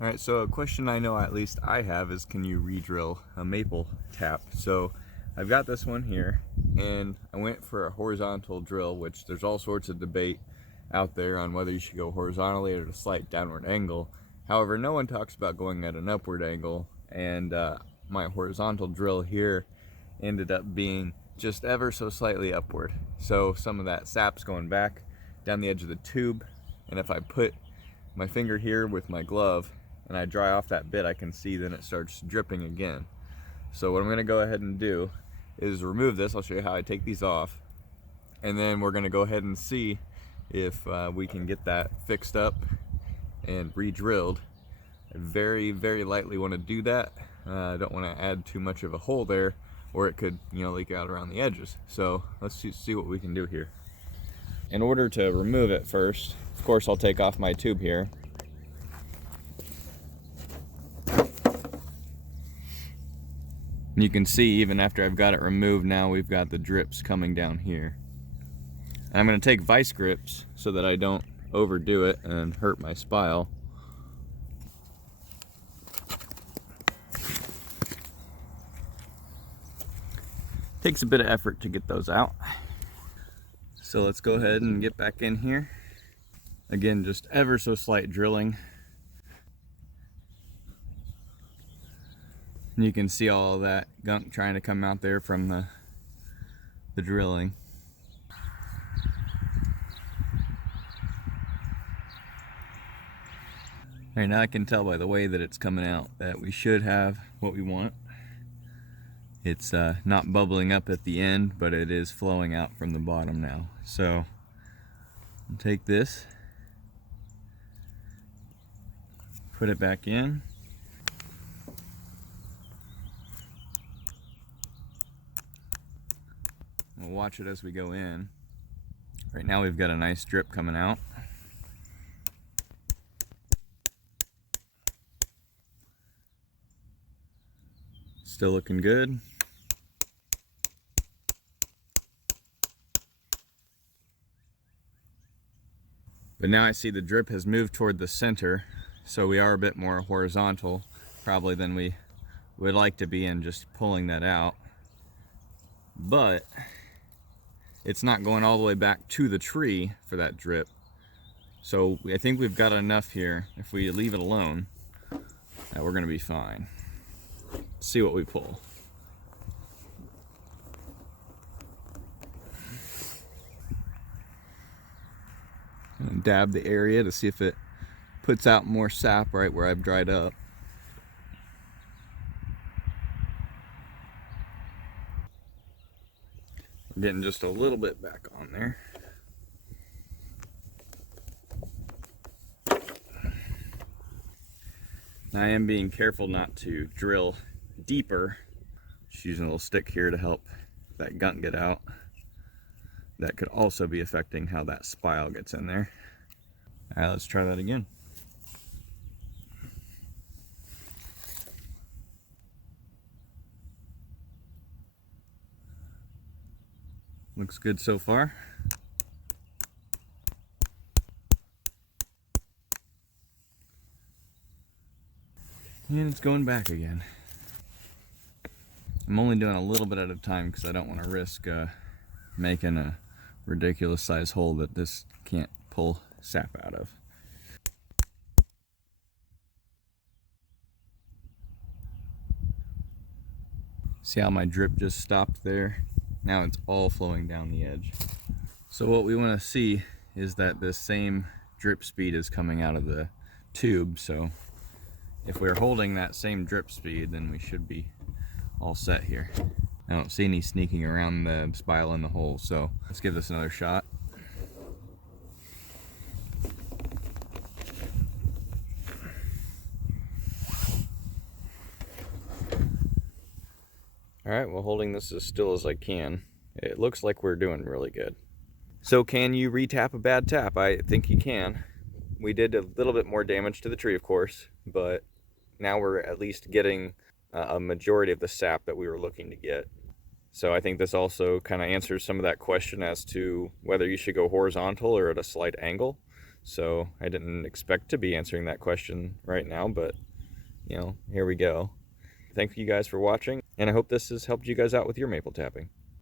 Alright, so a question I know at least I have is, can you re-drill a maple tap? So I've got this one here, and I went for a horizontal drill, which there's all sorts of debate out there on whether you should go horizontally at a slight downward angle. However, no one talks about going at an upward angle, and my horizontal drill here ended up being just ever so slightly upward. So some of that sap's going back down the edge of the tube, and if I put my finger here with my glove and I dry off that bit, I can see then it starts dripping again. So what I'm gonna go ahead and do is remove this. I'll show you how I take these off, and then we're gonna go ahead and see if we can get that fixed up and re-drilled. I very lightly want to do that. I don't want to add too much of a hole there, or it could, leak out around the edges. So let's see what we can do here. In order to remove it first, of course, I'll take off my tube here. You can see even after I've got it removed, now we've got the drips coming down here. And I'm going to take vice grips so that I don't overdo it and hurt my spile. Takes a bit of effort to get those out. So let's go ahead and get back in here. Again, just ever so slight drilling. And you can see all of that gunk trying to come out there from the drilling. All right, now I can tell by the way that it's coming out that we should have what we want. It's not bubbling up at the end, but it is flowing out from the bottom now. So I'll take this, put it back in. We'll watch it as we go in. Right now we've got a nice drip coming out. Still looking good. But now I see the drip has moved toward the center, so we are a bit more horizontal probably than we would like to be in just pulling that out. But it's not going all the way back to the tree for that drip. So I think we've got enough here, if we leave it alone, that we're gonna be fine. Let's see what we pull. And dab the area to see if it puts out more sap right where I've dried up. I'm getting just a little bit back on there. Now I am being careful not to drill deeper. Just using a little stick here to help that gunk get out. That could also be affecting how that spile gets in there. All right, let's try that again. Looks good so far. And it's going back again. I'm only doing a little bit at a time because I don't want to risk making a ridiculous size hole that this can't pull sap out of. See how my drip just stopped there? Now it's all flowing down the edge. So what we want to see is that this same drip speed is coming out of the tube. So if we're holding that same drip speed, then we should be all set here. I don't see any sneaking around the spile in the hole, so let's give this another shot. All right, well, holding this as still as I can, it looks like we're doing really good. So can you re-tap a bad tap? I think you can. We did a little bit more damage to the tree, of course, but now we're at least getting a majority of the sap that we were looking to get. So I think this also kind of answers some of that question as to whether you should go horizontal or at a slight angle. So I didn't expect to be answering that question right now, but you know, here we go. Thank you guys for watching, and I hope this has helped you guys out with your maple tapping.